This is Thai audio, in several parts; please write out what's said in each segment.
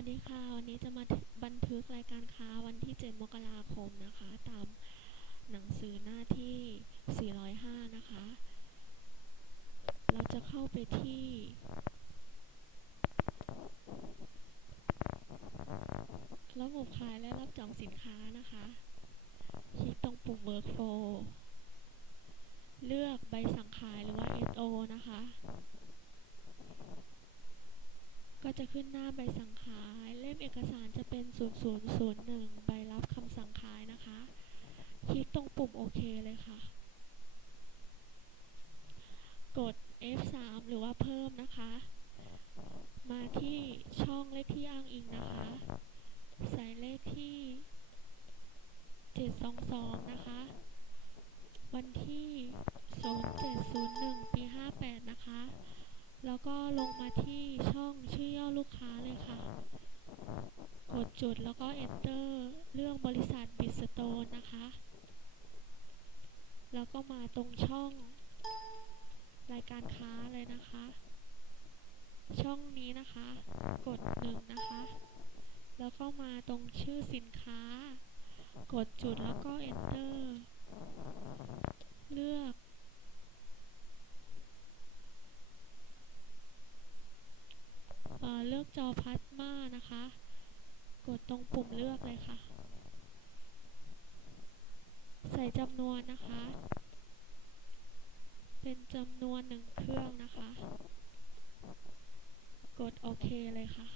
วัสดีค่ะ วันนี้จะมาบันทึกรายการค้าวันที่ 7 มกราคมนะคะ ตามหนังสือหน้าที่ 405 นะคะ เราจะเข้าไปที่ ระบบขายและรับจองสินค้านะคะ คลิกตรงปุ่ม Workflow เลือกใบสั่งขายหรือว่า SO นะคะ ก็จะขึ้นหน้าใบสั่งขาย เล่มเอกสารจะเป็น 0001 ใบรับคำสั่งขายนะคะ คลิกตรงปุ่มโอเคเลยค่ะ กด F3 หรือว่าเพิ่มนะคะ มาที่ช่องเลขที่อ้างอิงนะคะ ใส่เลขที่ 722 นะคะ วันที่ 0701 ปี 58 แล้วก็ลงมาที่ช่องชื่อย่อลูกค้าเลยค่ะ กดจุดแล้วก็ enter เรื่องบริษัทบิสโตนนะคะ แล้วก็มาตรงช่อง รายการค้าเลยนะคะ ช่องนี้นะคะ กดหนึ่งนะคะ แล้วก็มาตรงชื่อสินค้า กดจุดแล้วก็ enter เลือก เอ่อเลือกจอพลาสมานะคะ กดตรงปุ่มเลือกเลยค่ะ ใส่จำนวนนะคะ เป็นจำนวนหนึ่งเครื่องนะคะ กดโอเคเลยค่ะ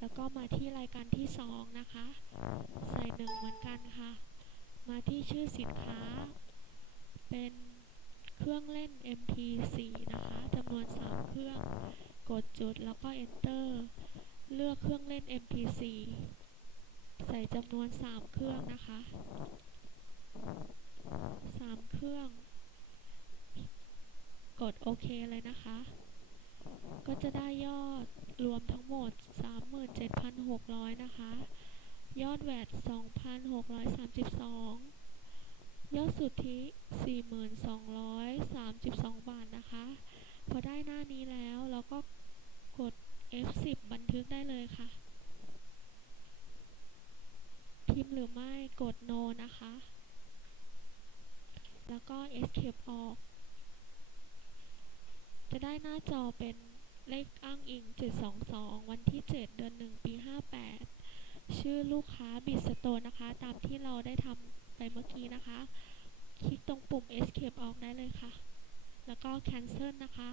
แล้วก็มาที่รายการที่สองนะคะ ใส่หนึ่งเหมือนกันค่ะ มาที่ชื่อสินค้า เป็นเครื่องเล่น MP4 นะคะจำนวน3เครื่อง กดจุดแล้วก็ enter เลือกเครื่องเล่น MP4 ใส่จำนวน 3 เครื่องนะคะ 3 เครื่อง กดโอเคเลยนะคะ ก็จะได้ยอดรวมทั้งหมด 37,600 นะคะ ยอดแวด2,632 ยอดสุทธิ 4,232 บาทนะคะ พอได้หน้านี้แล้วเราก็ กด F10 บันทึกได้เลยค่ะ พิมพ์หรือไม่กด no นะคะ แล้วก็ escape ออก จะได้หน้าจอเป็นเลขอ้างอิง 722 วันที่ 7 เดือน 1 ปี 58 ชื่อลูกค้าบิดสโตนนะคะ ตามที่เราได้ทำไปเมื่อกี้นะคะ คลิกตรงปุ่ม escape ออกได้เลยค่ะ แล้วก็ cancel นะคะ